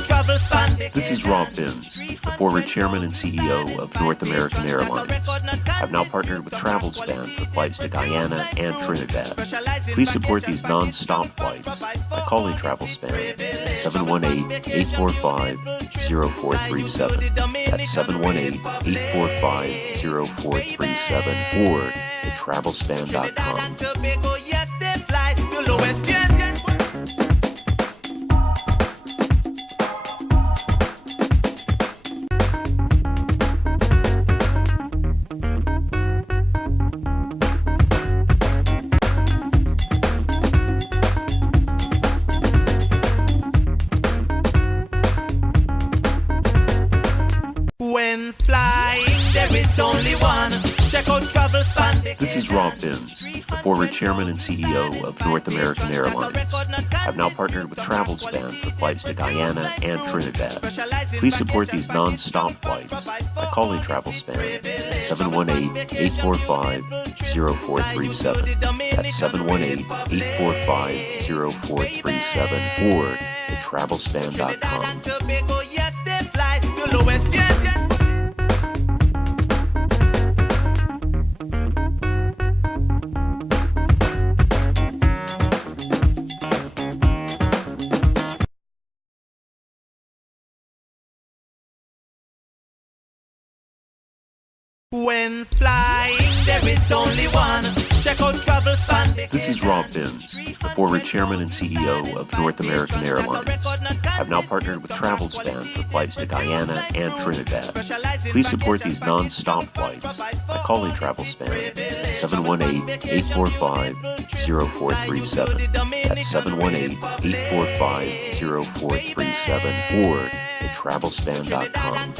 This is Rob Binns, the former chairman and CEO of North American Airlines. I've now partnered with TravelSpan for flights to Guyana and Trinidad. Please support these non-stop flights by calling TravelSpan at 718-845-0437. That's 718-845-0437 or at travelspan.com. When flying, there is only one. Check out TravelSpan. This is Rob Binns, the former chairman and CEO of North American Airlines. I've now partnered with TravelSpan for flights to Guyana and Trinidad. Please support these non-stop flights by calling TravelSpan at 718-845-0437. That's 718-845-0437 or at travelspan.com. When flying, there is only one. Check out TravelSpan. This is Rob Binns, the former chairman and CEO of North American Airlines. I've now partnered with TravelSpan for flights to Guyana and Trinidad. Please support these non-stop flights by calling TravelSpan at 718-845-0437. That's 718-845-0437 or at travelspan.com.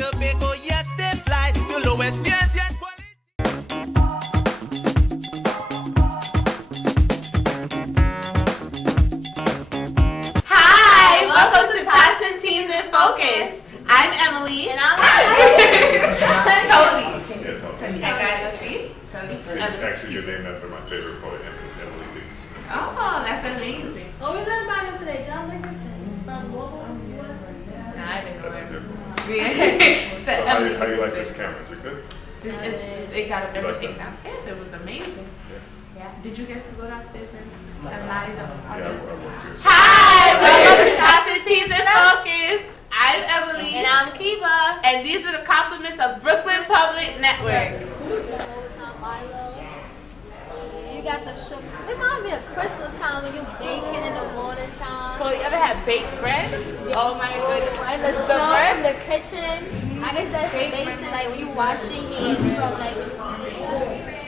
Hi, welcome to Tots and Teens in Focus. I'm Emily. And I'm Tony. Yeah, Tony. Hey guys, let's see. Tony. Actually, you're named after my favorite poet, Emily Leeds. Oh, that's amazing. What we learned about him today? John Dickinson from Louisville, US. Nah, I didn't know That's a that. different one. So, So how you like this camera? Is it good? It got You like everything that? downstairs. It was amazing. Yeah. Did you get to go downstairs and light up? Yeah, I work here. Hi, welcome to Tots and Teens in Focus. I'm Emily. And I'm Kiva. And these are the compliments of Brooklyn Public Network. You got the sugar. It reminds me of Christmas time when you baking in the morning time. Well, you ever had baked bread? Oh my goodness. And the sun in the kitchen. I guess that's basic, like when you wash your hands from like when you eat.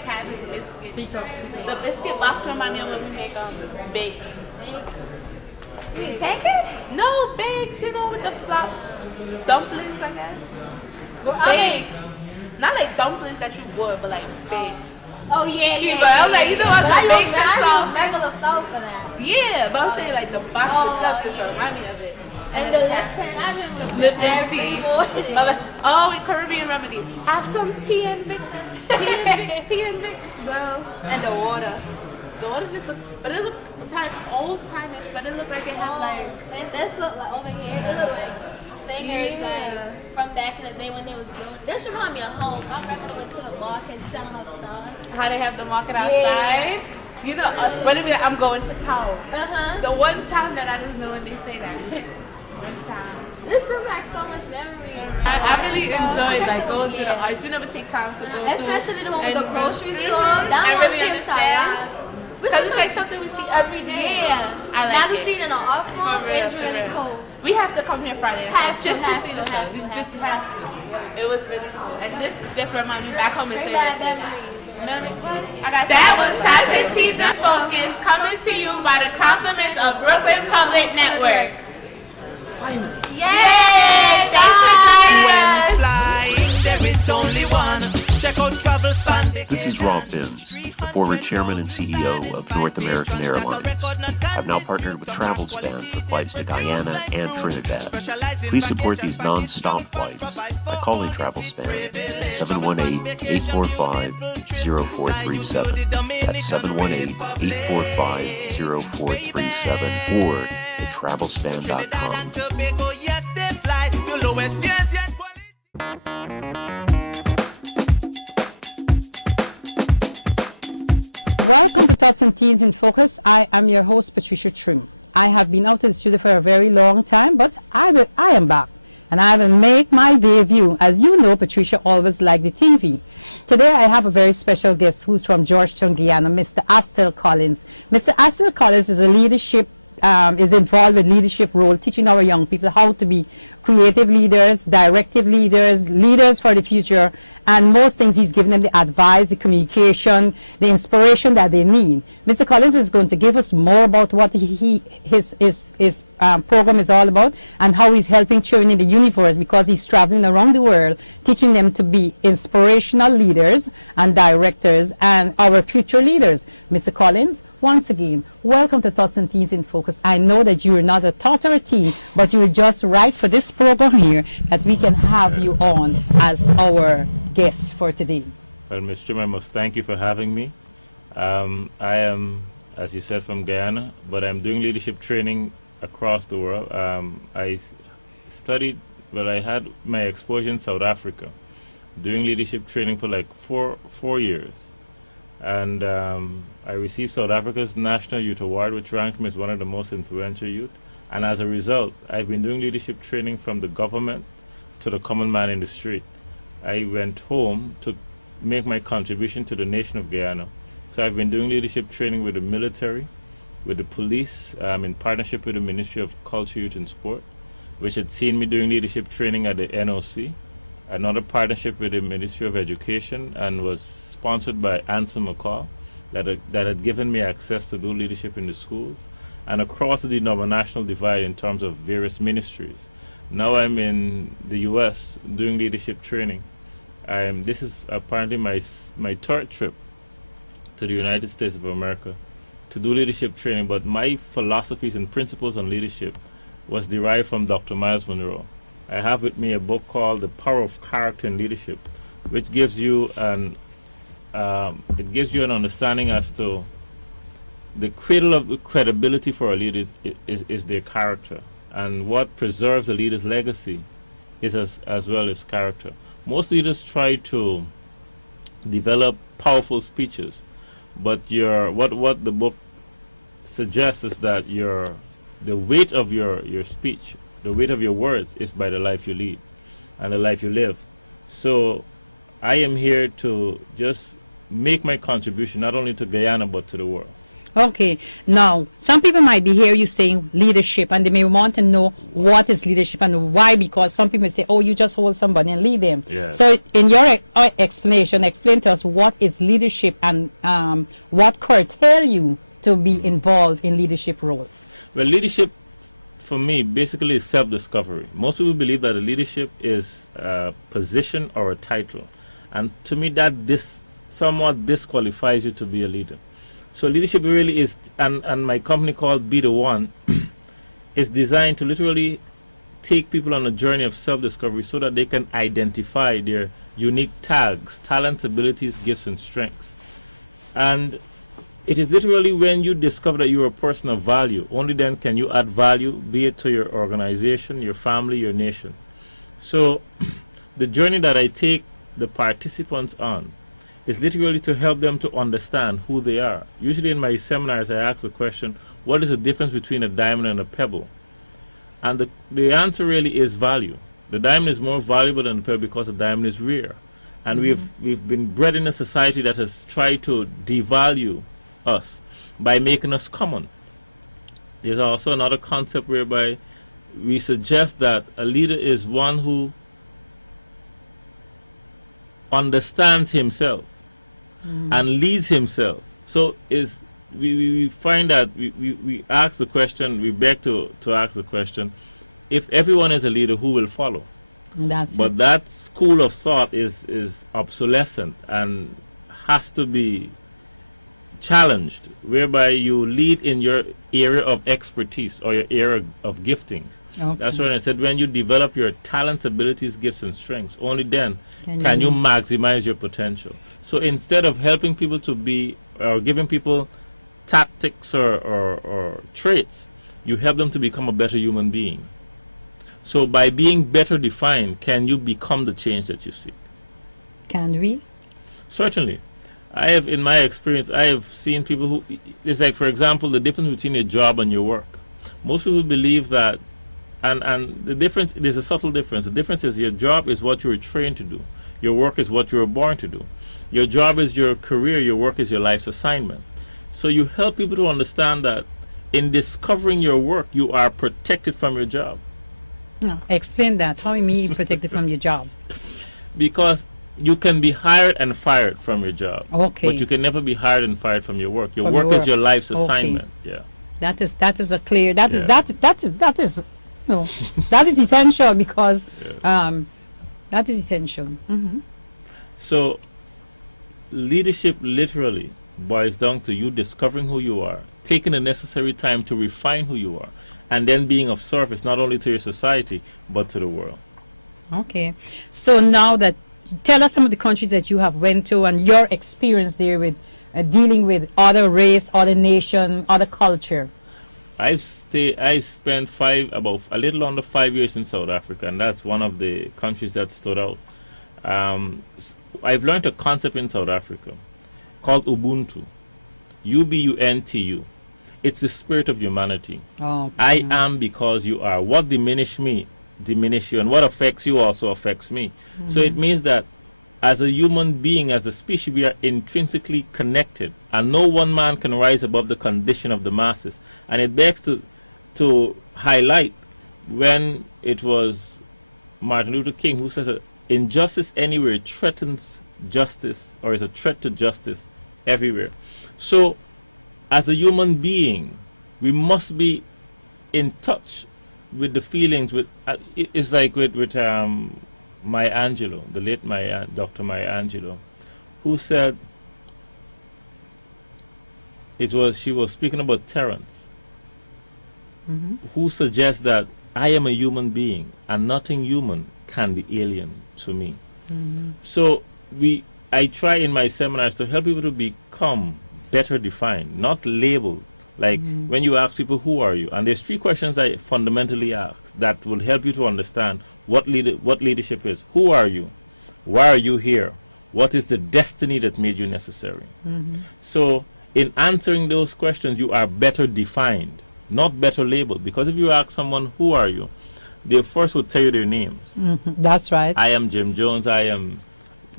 Having biscuits. The biscuit box remind me of when we make bakes. You eat pancakes? No, bakes, you know, with the flop dumplings, I guess. Well, Bakes. Not like dumplings that you would, but like bakes. Oh yeah, yeah. But I'm like, you know what, the bakes and I sauce. use regular flour for that. Yeah, but I'm saying like the box itself just remind me of it. And the Lipton, I remember Lipton tea. morning. Oh, with Caribbean remedy. Have some tea and Vicks. Tea and Vicks. Well, and the water. The water just look, but it look old-timeish, but it looked like it had like. And this look like over here, it look like singers like from back in the day when they was doing. This remind me of home. My grandmother went to the market selling her stuff. How they have the market outside. You know, when it be like, I'm going to town. The one town that I just know when they say that. One town. This brings back so much memory. I really enjoyed like going through the arts. We never take time to go especially the one with the grocery Mhm. store. That I one really keeps understand. alive. Because it's like something we see every day. Yeah. I like now to it. see it in an art form For real, is for really real. cool. We have to come here Friday Have to, just to have see to, the show. have We to, just have have to. It was really cool. And this just reminded me back home and Bring say back this. memories. That was Tots and Teens in Focus, coming to you by the compliments of Brooklyn Public Network. Yay! Thanks for joining us. When flying, there is only one. Check out This is Rob Binns, the former chairman and CEO of North American Airlines. I've now partnered with TravelSpan for flights to Guyana and Trinidad. Please support these non-stop flights by calling TravelSpan at 718-845-0437. That's 718-845-0437 or at travelspan.com. Welcome to Thoughts and Teens in Focus. I am your host, Patricia Trim. I have been out of the studio for a very long time, but I am back. And I will make my debut. As you know, Patricia always liked the TV. Today I have a very special guest who's from Georgetown, Guyana, Mr. Astell Collins. Mr. Astell Collins is is involved with leadership role, teaching our young people how to be creative leaders, directive leaders, leaders for the future, and most things he's giving them the advice, the communication, the inspiration that they need. Mr. Collins is going to give us more about what his program is all about and how he's helping children in the universe, because he's traveling around the world teaching them to be inspirational leaders and directors and our future leaders. Mr. Collins, once again, welcome to Thoughts and Teens in Focus. I know that you are not a thought or a teen, but you're just right for this program here that we can have you on as our guest for today. Well, Ms. Trim, I must thank you for having me. I am, as you said, from Guyana, but I'm doing leadership training across the world. I had my exposure in South Africa, doing leadership training for like four years. And I received South Africa's National Youth Award, which ranked me as one of the most influential youth. And as a result, I've been doing leadership training from the government to the common man in the street. I went home to make my contribution to the nation of Guyana. So I've been doing leadership training with the military, with the police, in partnership with the Ministry of Culture, Youth and Sport, which had seen me doing leadership training at the NOC, another partnership with the Ministry of Education, and was sponsored by Anson McCall, that had given me access to do leadership in the schools, and across the denominational divide in terms of various ministries. Now I'm in the U.S. doing leadership training. This is apparently my third trip to the United States of America to do leadership training, but my philosophies and principles on leadership was derived from Dr. Miles Monroe. I have with me a book called The Power of Character in Leadership, which gives you an understanding as to the cradle of the credibility for a leader is their character, and what preserves a leader's legacy is as well as character. Most leaders try to develop powerful speeches, but what the book suggests is that the weight of your speech, the weight of your words, is by the life you lead and the life you live. So I am here to just make my contribution not only to Guyana but to the world. Okay, now some people might be hearing you saying leadership, and they may want to know what is leadership and why, because some people say, oh, you just hold somebody and lead them. Yes. So in your explanation, explain to us what is leadership and what curtail you to be involved in leadership role. Well, leadership for me basically is self-discovery. Most people believe that a leadership is a position or a title, and to me that somewhat disqualifies you to be a leader. So leadership really is, and my company called BD1 is designed to literally take people on a journey of self-discovery so that they can identify their unique tags, talents, abilities, gifts, and strengths. And it is literally when you discover that you're a person of value, only then can you add value, be it to your organization, your family, your nation. So the journey that I take the participants on is literally to help them to understand who they are. Usually in my seminars, I ask the question, what is the difference between a diamond and a pebble? And the answer really is value. The diamond is more valuable than the pebble because the diamond is rare. And we've been bred in a society that has tried to devalue us by making us common. There's also another concept whereby we suggest that a leader is one who understands himself and leads himself. So we find that we ask the question, we beg to ask the question, if everyone is a leader, who will follow? That's But it. that school of thought is obsolescent and has to be challenged, whereby you lead in your area of expertise or your area of giftings. Okay. That's when I said when you develop your talents, abilities, gifts, and strengths, only then can you maximize your potential. So instead of helping people to be or giving people tactics or traits, you help them to become a better human being. So by being better defined, can you become the change that you seek? Can we? Certainly. I have, in my experience, I have seen people who, it's like, for example, the difference between your job and your work. Most people believe that, and the difference, there's a subtle difference. The difference is your job is what you were trained to do. Your work is what you were born to do. Your job is your career, your work is your life's assignment. So you help people to understand that in discovering your work, you are protected from your job. No. Explain that. How you mean protected from your job? Because you can be hired and fired from your job. Okay. But you can never be hired and fired from your work. Your From work your is work. your life's Okay. assignment. Yeah. That is a clear. That Yeah. is you know, that is essential because that is essential. So leadership literally boils down to you discovering who you are, taking the necessary time to refine who you are, and then being of service not only to your society but to the world. Okay. So now that, tell us some of the countries that you have went to and your experience there with dealing with other race, other nation, other culture. I spent about a little under 5 years in South Africa, and that's one of the countries that stood out. I've learned a concept in South Africa called Ubuntu. Ubuntu. It's the spirit of humanity. Oh, I am because you are. What diminish me, diminish you, and what affects you also affects me. So it means that as a human being, as a species, we are intrinsically connected, and no one man can rise above the condition of the masses. And it begs to highlight when it was Martin Luther King who says that injustice anywhere threatens justice, or is a threat to justice everywhere. So as a human being, we must be in touch with the feelings. It's like with Maya Angelou, the late Dr. Maya Angelou, who said she was speaking about Terence, who suggests that I am a human being and nothing human can be alien to me. So I try in my seminars to help people to become better defined, not labeled. Like when you ask people, who are you? And there's 3 questions I fundamentally ask that will help you to understand what leadership is. Who are you? Why are you here? What is the destiny that made you necessary? So in answering those questions, you are better defined, not better labeled. Because if you ask someone, who are you? They first would tell you their names. that's right. I am Jim Jones. I am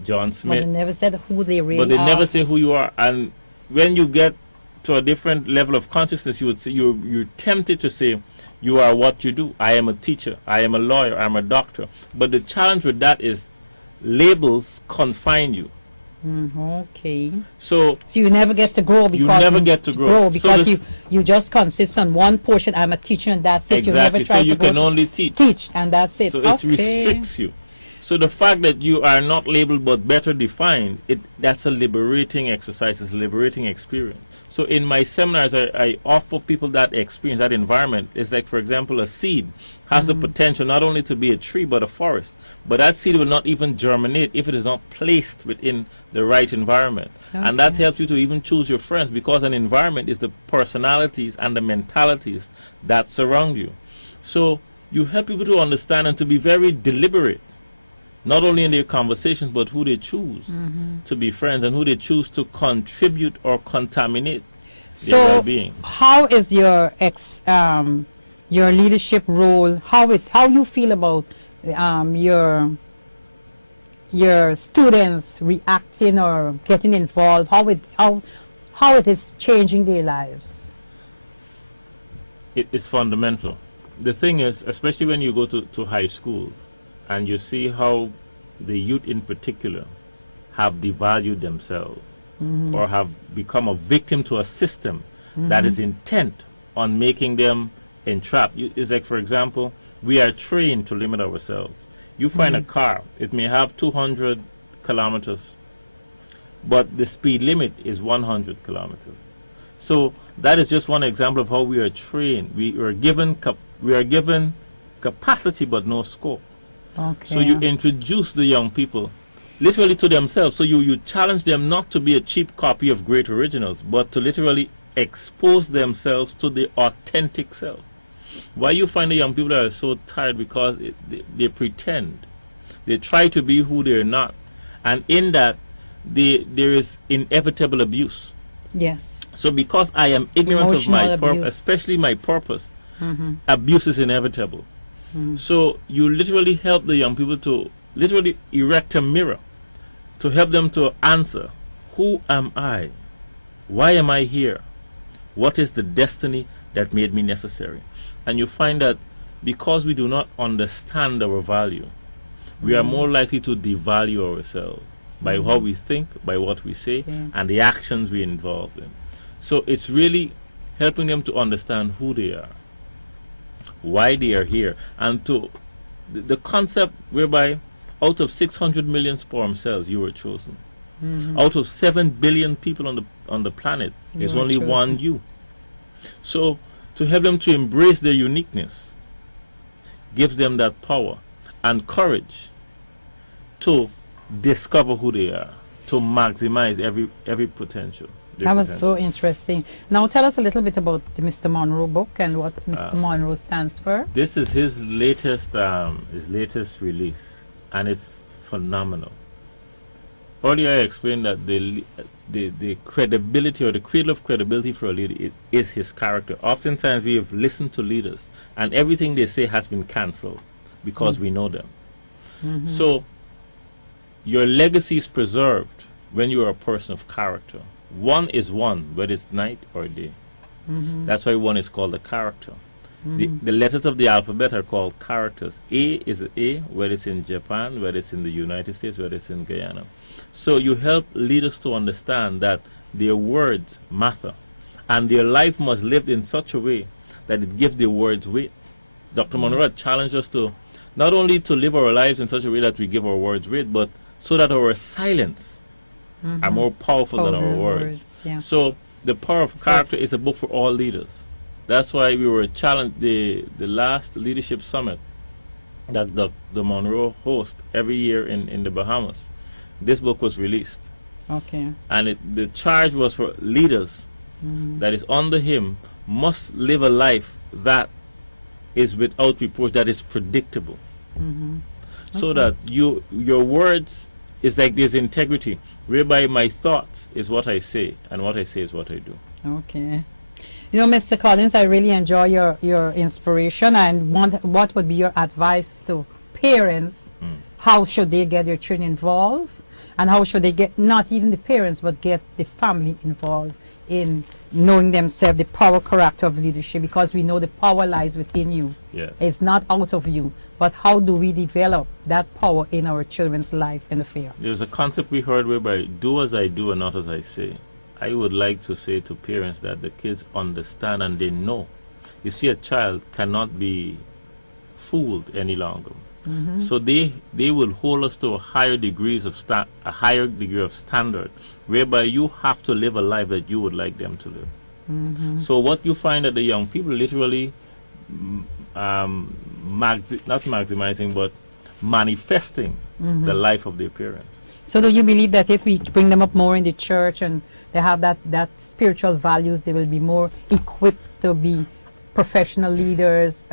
John But Smith. they never said who they really But they are. never say who you are. And when you get to a different level of consciousness, you would say you're tempted to say you are what you do. I am a teacher. I am a lawyer. I'm a doctor. But the challenge with that is labels confine you. Okay. So you never get to grow because never get to grow. So because you just consist on one portion. I'm a teacher and that's it. You never exactly. try So you to go can to only teach. teach and that's it. So it Okay. restricts you. So the fact that you are not labeled but better defined, that's a liberating exercise. It's a liberating experience. So in my seminars, I offer people that experience, that environment. It's like, for example, a seed has the potential not only to be a tree but a forest. But that seed will not even germinate if it is not placed within the right environment. And that helps you to even choose your friends, because an environment is the personalities and the mentalities that surround you. So you help people to understand and to be very deliberate, not only in their conversations, but who they choose to be friends and who they choose to contribute or contaminate their well-being. How is your your leadership role? How you feel about your students reacting or getting involved? How it is changing their lives? It is fundamental. The thing is, especially when you go to high schools, and you see how the youth in particular have devalued themselves or have become a victim to a system that is intent on making them entrapped. It's like, for example, we are trained to limit ourselves. You find a car, it may have 200 kilometers, but the speed limit is 100 kilometers. So that is just one example of how we are trained. We are given capacity but no scope. Okay. So you introduce the young people literally to themselves. So you challenge them not to be a cheap copy of great originals, but to literally expose themselves to the authentic self. Why you find the young people that are so tired? Because they pretend. They try to be who they're not. And in that, there is inevitable abuse. Yes. So because I am ignorant of my Emotional abuse. especially my purpose, abuse is inevitable. So you literally help the young people to literally erect a mirror to help them to answer, who am I? Why am I here? What is the destiny that made me necessary? And you find that because we do not understand our value, we are more likely to devalue ourselves by how we think, by what we say, and the actions we involve in. So it's really helping them to understand who they are, why they are here, and to the concept whereby out of 600 million sperm cells you were chosen. Out of 7 billion people on the planet, there's only one you. So to help them to embrace their uniqueness gives them that power and courage to discover who they are, to maximize every potential. That was so interesting. Now tell us a little bit about the Mr. Monroe book and what Mr. Monroe stands for. This is his latest release, and it's phenomenal. Earlier I explained that the credibility or the cradle of credibility for a leader is his character. Oftentimes we have listened to leaders and everything they say has been cancelled because we know them. So your legacy is preserved when you are a person of character. One is one, whether it's night or day. That's why one is called a character. The letters of the alphabet are called characters. A is an A, whether it's in Japan, whether it's in the United States, whether it's in Guyana. So you help leaders to understand that their words matter, and their life must live in such a way that it gives their words weight. Dr. Monroe challenged us to not only to live our lives in such a way that we give our words weight, but so that our silence are more powerful than our words. So the Power of Character is a book for all leaders. That's why we were challenged the last leadership summit that the Monroe hosts every year in the Bahamas. This book was released. Okay. And the charge was for leaders that is under him must live a life that is without reproach, that is predictable. So that your words is like there's integrity, whereby my thoughts is what I say, and what I say is what I do. Okay. You know, Mr. Collins, I really enjoy your inspiration, and what would be your advice to parents? How should they get their children involved? And how should they get, not even the parents, but get the family involved in knowing themselves, the power character of leadership? Because we know the power lies within you. Yes. It's not out of you. But how do we develop that power in our children's life and affair? There's a concept we heard whereby do as I do and not as I say. I would like to say to parents that the kids understand and they know. You see, a child cannot be fooled any longer. So they will hold us to a higher degree of standard, whereby you have to live a life that you would like them to live. So what you find that the young people literally not maximizing, but manifesting the life of their parents. So do you believe that if we bring them up more in the church and they have that spiritual values, they will be more equipped to be professional leaders,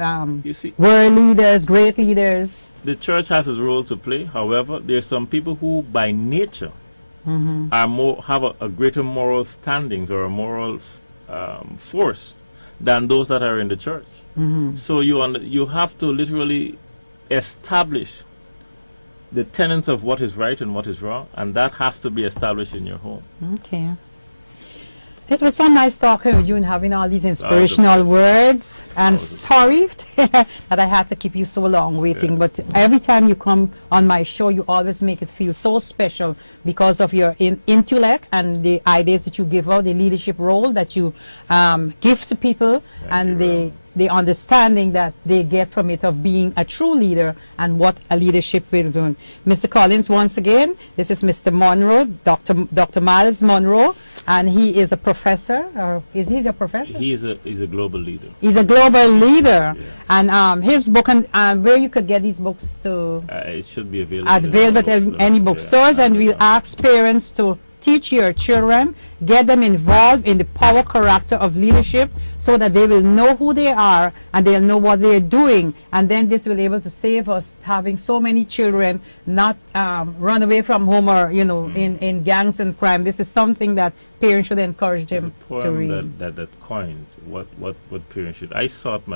You see, world leaders, great leaders? the church has its role to play. However, there's some people who by nature have a greater moral standings or a moral force than those that are in the church. So you have to literally establish the tenets of what is right and what is wrong, and that has to be established in your home. Okay. It was so nice talking with you and having all these inspirational words. And sorry that I had to keep you so long waiting, but every time you come on my show, you always make it feel so special because of your intellect and the ideas that you give out, the leadership role that you give to people, and the understanding that they get from it of being a true leader and what a leadership will do. Mr. Collins, once again, this is Mr. Monroe, Dr. Miles Monroe, and he is a professor, or is he a professor? He's a global leader. He's a global leader, Yeah. and his book, and where you could get these books to It should be available. available at any bookstores, and we'll ask parents to teach your children, get them involved in the power character of leadership so that they will know who they are and they'll know what they're doing, and then this will be able to save us having so many children not run away from home or in gangs and crime. This is something that parents should encourage them to read. That coins what parents should. I sought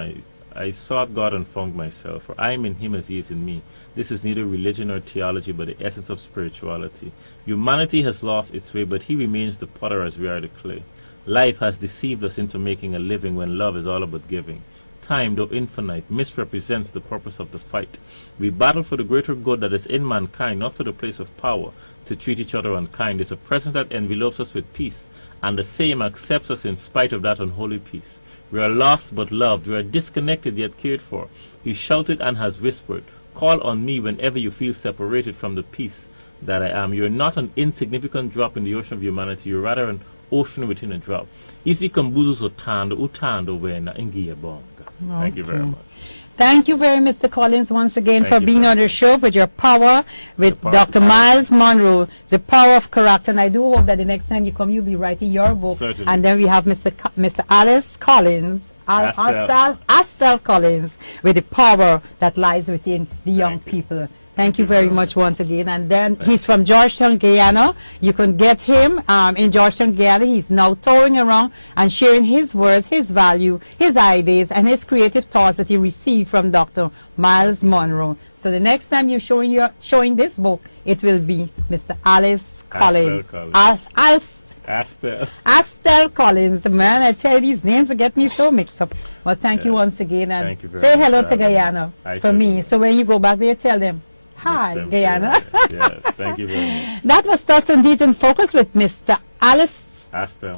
God and found myself, for I am in him as he is in me. This is neither religion or theology, but the essence of spirituality. Humanity has lost its way, but he remains the potter as we are the clay. Life has deceived us into making a living when love is all about giving. Time, though infinite, misrepresents the purpose of the fight. We battle for the greater good that is in mankind, not for the place of power. To treat each other unkind is a presence that envelopes us with peace, and the same accepts us in spite of that unholy peace. We are lost but loved. We are disconnected yet cared for. He shouted and has whispered, call on me whenever you feel separated from the peace that I am. You are not an insignificant drop in the ocean of humanity. You are rather an ocean within a drop. Isi kambuzu utando wena ingia bonga. Thank you very much. Thank you very much, Mr. Collins, once again for being on the show with your power, with power Dr. Miles Monroe, the power of character. And I do hope that the next time you come, you'll be writing your book. Certainly. And then we have Mr. Alice Collins, Astell Collins, with the power that lies within the young people. Thank you very much once again. And then he's from Georgetown, Guyana. You can get him in Georgetown, Guyana. He's now touring around and sharing his words, his value, his ideas, and his creative thoughts that he received from Dr. Miles Monroe. So the next time you're showing this book, it will be Mr. Alice Collins. Astell Collins, man, I tell you, these names get me so mixed up. Well, thank you once again, and say hello to Guyana for me. So when you go back there, tell them, hi, Guyana. Yes, thank you very much. That was Thoughts and Deeds in Focus with Mr.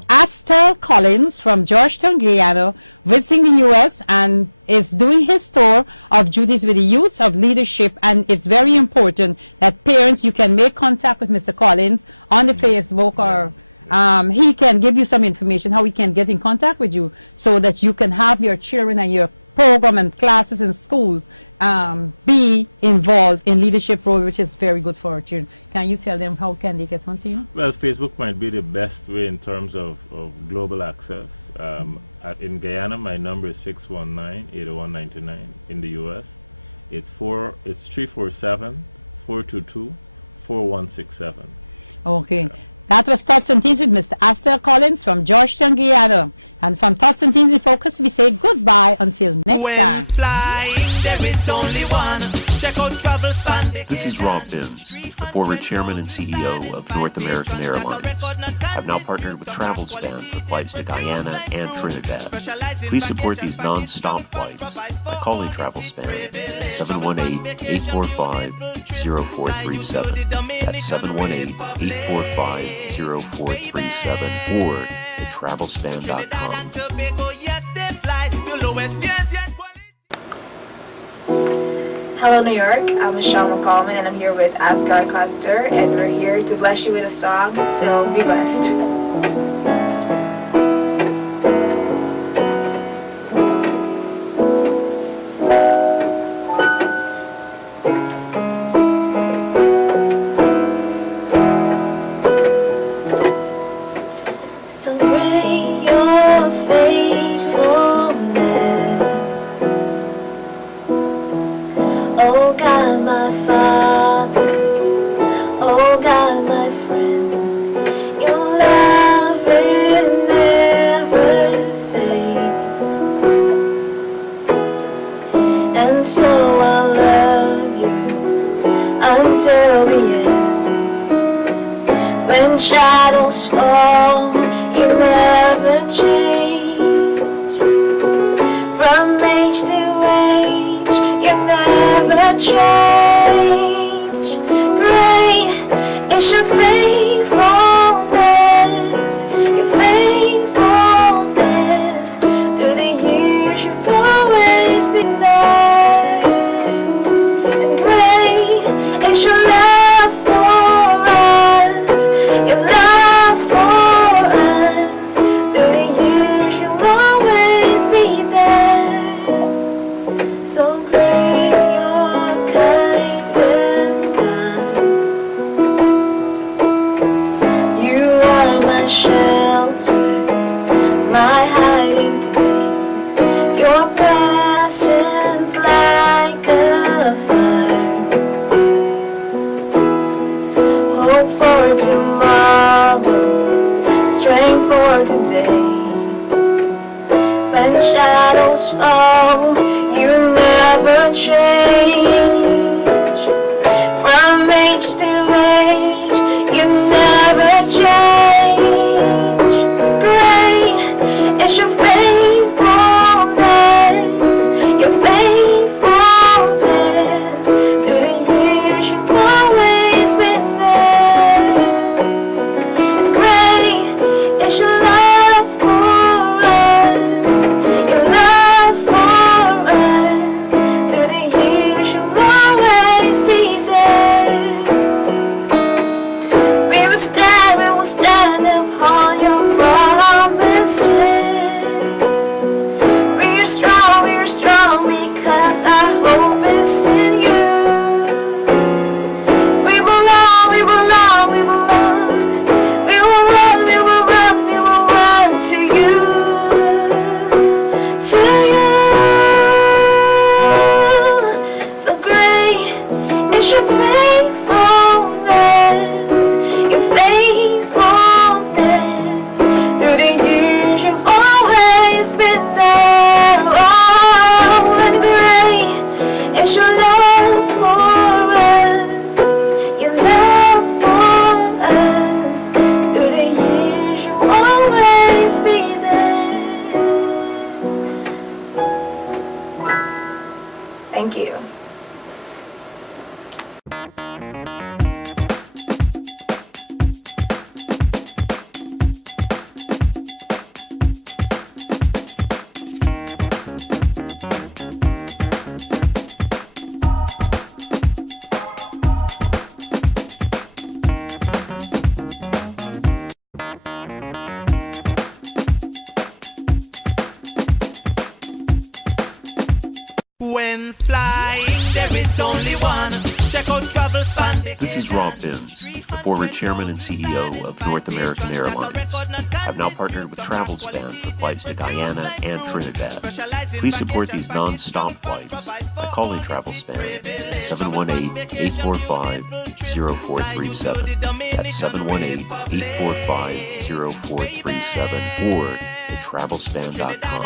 Astell Collins from Georgetown, Guyana, visiting the U.S. and is doing his tour of duties with the youths of leadership. And it's very important that parents, you can make contact with Mr. Collins on the Facebook or he can give you some information how he can get in contact with you so that you can have your children and your program and classes in schools be involved in leadership role, which is very good for our children. Can you tell them how can they get onto you? Well, Facebook might be the best way in terms of global access. In Guyana, my number is 619-801-99. In the U.S., it's 347-422-4167. Okay. Yeah. That was Thoughts and Teens with Mr. Astell Collins from Georgetown, Guyana. And from Thoughts and Teens in Focus, we say goodbye until next time. There is only one. Check out travel span. This is Rob Binns, the former chairman and CEO of North American Airlines. I've now partnered with TravelSpan for flights to Guyana and Trinidad. Please support these non-stop flights by calling TravelSpan at 718-845-0437. That's 718-845-0437 or at travelspan.com. Hello, New York. I'm Michelle McCallman, and I'm here with Asghar Koster, and we're here to bless you with a song, so be blessed. So bring your faithfulness, oh God, my Father, oh God, my friend. Your love it never fades, and so I'll love you until the end. When shadows fall, you never change. From age to age, you never change. Great is your faithfulness, your faithfulness. Through the years you brought for tomorrow, strength for today. When shadows fall, you never change. From age to age, you never change. Great is your faithfulness, your faithfulness. Through the years, you've always been there. Great is your love for us, your love for us. Through the years, you'll always be there. We will stand upon your promises. We are strong because our hope is in you. We belong, we belong, we belong. We will run, we will run, we will run to you, to you. So great is your faithfulness, your faithfulness. Through the years, you've always been there. Oh, and great is your love for us, your love for us. Through the years, you'll always be there. Thank you. When flying, there is only one. Check out travel span. This is Rob Binns, the former chairman and CEO of North American Airlines. I've now partnered with TravelSpan for flights to Guyana and Trinidad. Please support these non-stop flights by calling TravelSpan at 718-845-0437. That's 718-845-0437 or at travelspan.com.